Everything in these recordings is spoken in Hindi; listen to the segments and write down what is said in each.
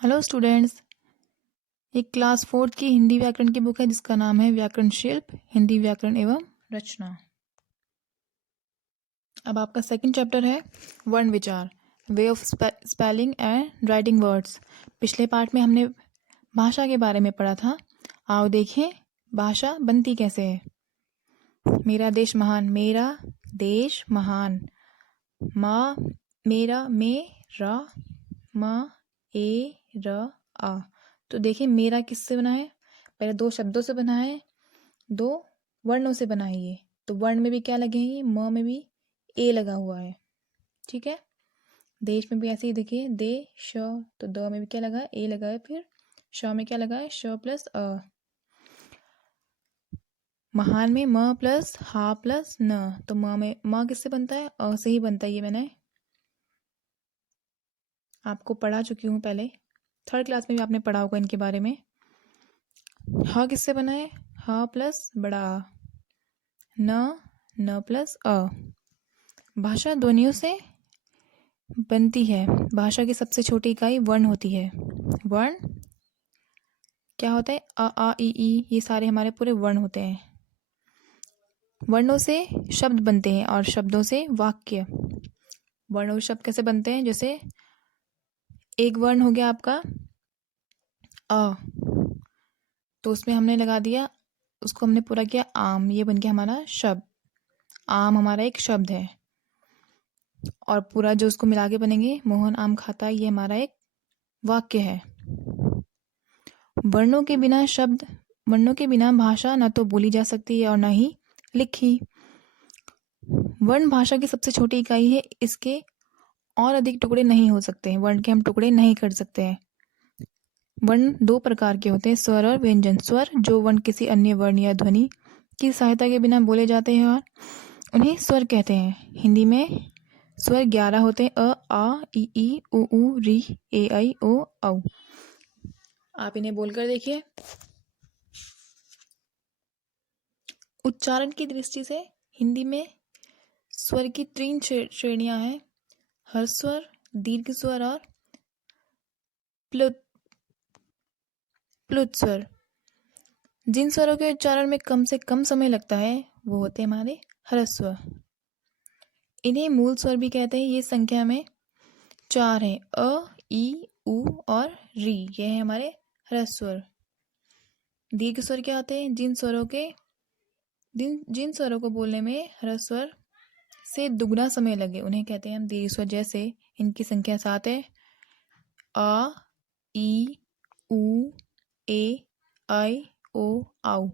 Hello students. एक क्लास फोर्थ की हिंदी व्याकरण की बुक है जिसका नाम है व्याकरण शिल्प हिंदी व्याकरण एवं रचना। अब आपका सेकंड चैप्टर है वर्ण विचार, way of spelling and writing words. पिछले पार्ट में हमने भाषा के बारे में पढ़ा था। आओ देखें भाषा बनती कैसे है। मेरा देश महान, मेरा देश महान। माँ मेरा, मेरा, माँ ए र आ। तो देखिए मेरा किससे बना है, पहले दो शब्दों से बना है, दो वर्णों से बना है। ये तो वर्ण में भी क्या लगे हैं, म में भी ए लगा हुआ है। ठीक है। देश में भी ऐसे ही देखिए, दे श, तो द में भी क्या लगा है, ए लगा है। फिर श में क्या लगा है, श प्लस अ। महान में म प्लस हा प्लस न, तो म में म किससे बनता है, अ से ही बनता है। ये मैंने आपको पढ़ा चुकी हूँ पहले, थर्ड क्लास में भी आपने पढ़ा होगा इनके बारे में। ह किससे बना है, ह प्लस बड़ा आ, न प्लस अ। भाषा ध्वनियों से बनती है। भाषा की सबसे छोटी इकाई वर्ण होती है। वर्ण क्या होता है, अ आ इ ई, ये सारे हमारे पूरे वर्ण होते हैं। वर्णों से शब्द बनते हैं और शब्दों से वाक्य। वर्ण और शब्द कैसे बनते हैं, जैसे एक वर्ण हो गया आपका अ, तो उसमें हमने लगा दिया, उसको हमने पूरा किया आम, ये बन गया हमारा शब्द। आम हमारा एक शब्द है और पूरा जो उसको मिला के बनेंगे, मोहन आम खाता है, ये हमारा एक वाक्य है। वर्णों के बिना शब्द, वर्णों के बिना भाषा न तो बोली जा सकती है और न ही लिखी। वर्ण भाषा की सबसे छोटी इकाई है, इसके और अधिक टुकड़े नहीं हो सकते हैं। वर्ण के हम टुकड़े नहीं कर सकते हैं। वर्ण दो प्रकार के होते हैं, स्वर और व्यंजन। स्वर जो वर्ण किसी अन्य वर्ण या ध्वनि की सहायता के बिना बोले जाते हैं और उन्हें स्वर कहते हैं। हिंदी में स्वर 11 होते हैं, अ आ इ ई उ ऊ री ए आई ओ औ। आप इन्हें बोलकर देखिए। उच्चारण की दृष्टि से हिंदी में स्वर की तीन श्रेणियां हैं, हर्ष स्वर, दीर्घ स्वर और प्लुत स्वर। जिन स्वरों के उच्चारण में कम से कम समय लगता है वो होते हैं हमारे हर्ष स्वर। इन्हें मूल स्वर भी कहते हैं। ये संख्या में 4 हैं, अ ई उ और री, ये है हमारे हर्ष स्वर। दीर्घ स्वर क्या होते हैं, जिन स्वरों को बोलने में हर्ष स्वर से दुगना समय लगे उन्हें कहते हैं हम दीर्घ स्वर। जैसे इनकी संख्या 7 है, आ ई उ ए आई ओ औ,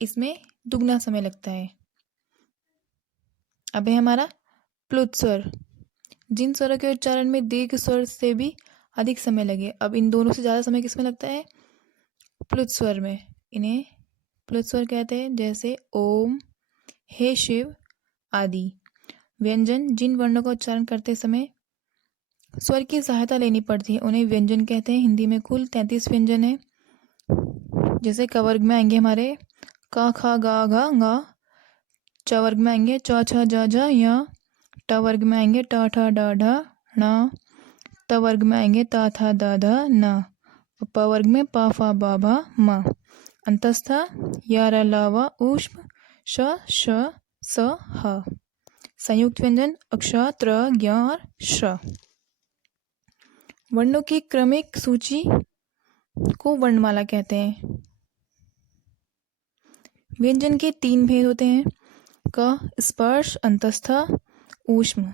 इसमें दुगना समय लगता है। अब है हमारा प्लुत स्वर, जिन स्वरों के उच्चारण में दीर्घ स्वर से भी अधिक समय लगे। अब इन दोनों से ज्यादा समय किसमें लगता है, प्लुत स्वर में। इन्हें प्लुत स्वर कहते हैं, जैसे ओम, हे शिव आदि। व्यंजन जिन वर्णों का उच्चारण करते समय स्वर की सहायता लेनी पड़ती है उन्हें व्यंजन कहते हैं। हिंदी में कुल 33 व्यंजन है। जैसे क वर्ग में आएंगे हमारे क ख ग घ ङ, च वर्ग में आएंगे च छ ज झ य, ट वर्ग में आएंगे ट ठ ड ढ ण, त वर्ग में आएंगे त थ द ध न, प वर्ग में प फ ब भ म। अंतस्थ य र ल व ऊष्म श श स ह। संयुक्त व्यंजन अक्ष, त्र, ज्ञ और श। वर्णों की क्रमिक सूची को वर्णमाला कहते हैं। व्यंजन के 3 भेद होते हैं, क, स्पर्श, अंतस्थ, ऊष्म।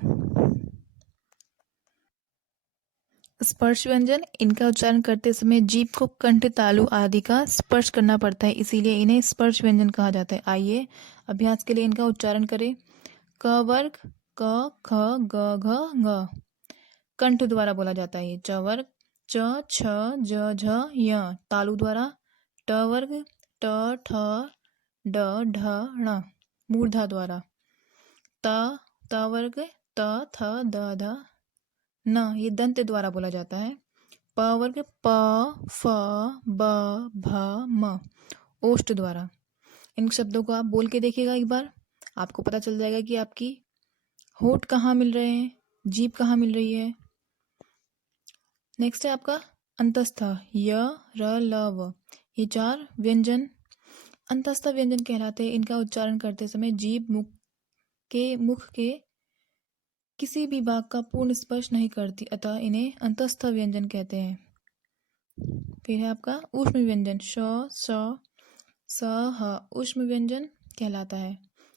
स्पर्श व्यंजन, इनका उच्चारण करते समय जीभ को कंठ, तालु आदि का स्पर्श करना पड़ता है, इसीलिए इन्हें स्पर्श व्यंजन कहा जाता है। आइए अभ्यास के लिए इनका उच्चारण करें। क वर्ग क ख ग घ ङ, कंठ द्वारा बोला जाता है। च वर्ग च छ ज झ य, तालु द्वारा। ट वर्ग ट ठ ड ढ ण, मूर्धा द्वारा। त वर्ग त थ द ध न, ये दंत द्वारा बोला जाता है। प वर्ग प फ ब भ म, ओष्ठ द्वारा। इन शब्दों को आप बोल के देखिएगा एक बार, आपको पता चल जाएगा कि आपकी होठ कहाँ मिल रहे हैं, जीभ कहाँ मिल रही है। नेक्स्ट है आपका अंतस्थ, य, र, ल, व। ये 4 व्यंजन अंतस्थ व्यंजन कहलाते हैं। इनका उच्चारण करते समय जीभ मुख के किसी भी भाग का पूर्ण स्पर्श नहीं करती, अतः इन्हें अंतस्थ व्यंजन कहते हैं। फिर है आपका ऊष्म व्यंजन, श, श, स, ह। ऊष्म व्यंजन कहलाता है।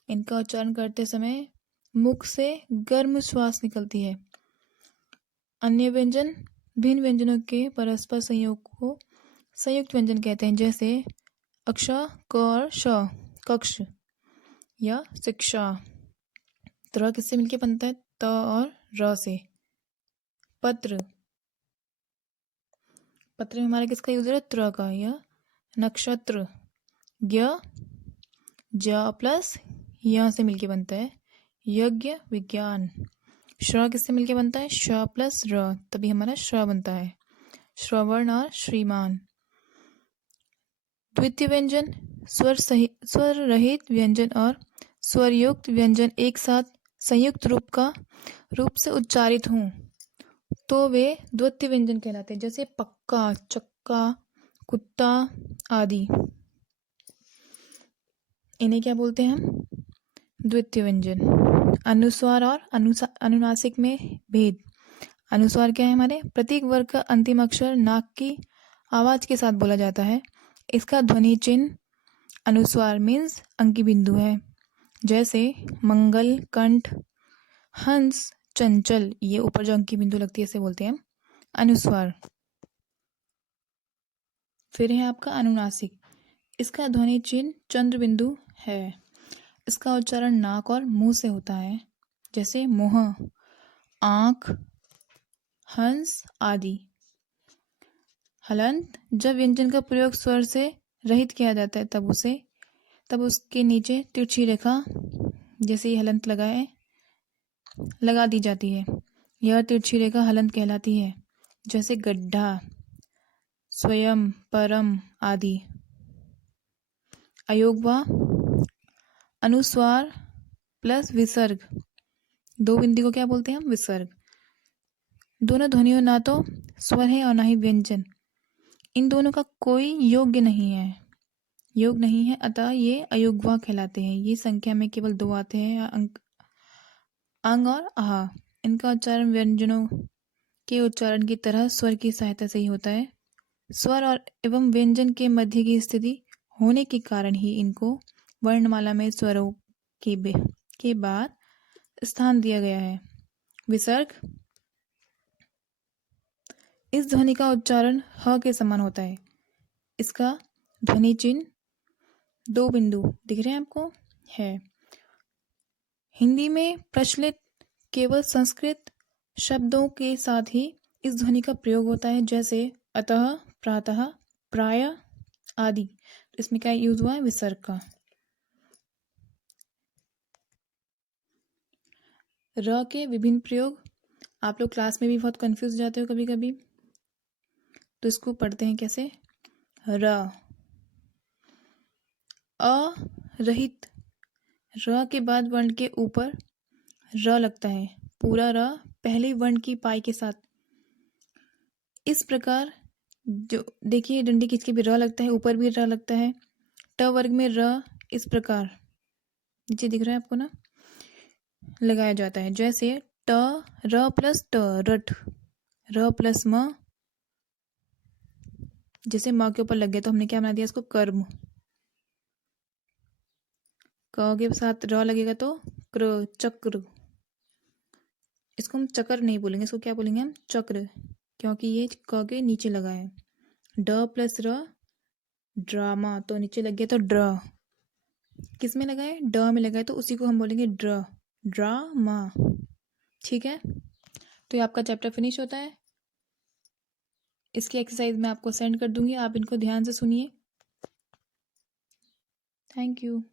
इनका उच्चारण करते समय मुख से गर्म श्वास निकलती है। अन्य व्यंजन भिन्न व्यंजनों के परस्पर संयोग को संयुक्त व्यंजन कहते हैं, जैसे अक्ष, क और श, कक्ष या शिक्षा। त्र किससे मिलके बनता है? त और र से। पत्र, पत्र में हमारा किसका यूज है? त्र का। यह नक्षत्र, ज्ञ, ज प्लस य से मिलके बनता है यज्ञ, विज्ञान। श्र किससे मिलके बनता है? श प्लस र, तभी हमारा श्र बनता है श्रवण और श्रीमान। द्वितीय व्यंजन स्वर रहित व्यंजन और स्वरयुक्त व्यंजन एक साथ संयुक्त रूप से उच्चारित हों तो वे द्वितीय व्यंजन कहलाते हैं, जैसे पक्का, चक्का, कुत्ता आदि। इन्हें क्या बोलते हैं हम? द्वितीय व्यंजन। अनुस्वार और अनुनासिक में भेद। अनुस्वार क्या है? हमारे प्रत्येक वर्ग का अंतिम अक्षर नाक की आवाज के साथ बोला जाता है। इसका ध्वनि चिन्ह अनुस्वार मीन्स अंकी बिंदु है, जैसे मंगल, कंठ, हंस, चंचल। ये ऊपर जो अंकी बिंदु लगती है इसे बोलते हैं अनुस्वार। फिर है आपका अनुनासिक। इसका ध्वनि चिन्ह चंद्र बिंदु है। इसका उच्चारण नाक और मुंह से होता है, जैसे मुंह, आंख, हंस आदि। हलंत, जब व्यंजन का प्रयोग स्वर से रहित किया जाता है तब उसके नीचे तिरछी रेखा, जैसे ये हलंत लगा दी जाती है। यह तिरछी रेखा हलंत कहलाती है, जैसे गड्ढा, स्वयं, परम आदि। अयोगवा, अनुस्वार प्लस विसर्ग, दो बिंदु को क्या बोलते हैं हम? विसर्ग। दोनों ध्वनियों ना तो स्वर है और ना ही व्यंजन। इन दोनों का कोई योग नहीं है, अतः ये अयोगवा कहलाते हैं। ये संख्या में केवल 2 आते हैं, अंग और आहा। इनका उच्चारण व्यंजनों के उच्चारण की तरह स्वर की सहायता से ही होता है। स्वर और एवं व्यंजन के मध्य की स्थिति होने के कारण ही इनको वर्णमाला में स्वरों के बाद स्थान दिया गया है। विसर्ग, इस ध्वनि का उच्चारण ह के समान होता है। इसका ध्वनि चिन्ह 2 बिंदु दिख रहे हैं आपको है। हिंदी में प्रचलित केवल संस्कृत शब्दों के साथ ही इस ध्वनि का प्रयोग होता है, जैसे अतः, प्रातः, प्राय आदि। इसमें क्या यूज हुआ है? विसर्ग का। र के विभिन्न प्रयोग। आप लोग क्लास में भी बहुत कंफ्यूज जाते हो कभी कभी, तो इसको पढ़ते हैं कैसे? र, अरहित, र के बाद वर्ण के ऊपर र लगता है, पूरा र पहले वर्ण की पाई के साथ। इस प्रकार जो देखिए डंडी खींच के भी र लगता है, ऊपर भी र लगता है। ट वर्ग में र इस प्रकार नीचे दिख रहा है आपको ना, लगाया जाता है, जैसे ट, र प्लस ट, रट, र प्लस म, जैसे म के ऊपर लग गया तो हमने क्या बना दिया इसको? कर्म। क के साथ र लगेगा तो क्र, चक्र। इसको हम चक्र नहीं बोलेंगे, इसको क्या बोलेंगे हम? चक्र, क्योंकि ये क के नीचे लगा है। ड प्लस र, ड्रामा, तो नीचे लग गया तो ड्र। किस में लगा है? ड में लगा है, तो उसी को हम बोलेंगे ड्र, ड्रामा। ठीक है, तो ये आपका चैप्टर फिनिश होता है। इसकी एक्सरसाइज मैं आपको सेंड कर दूंगी, आप इनको ध्यान से सुनिए। Thank you.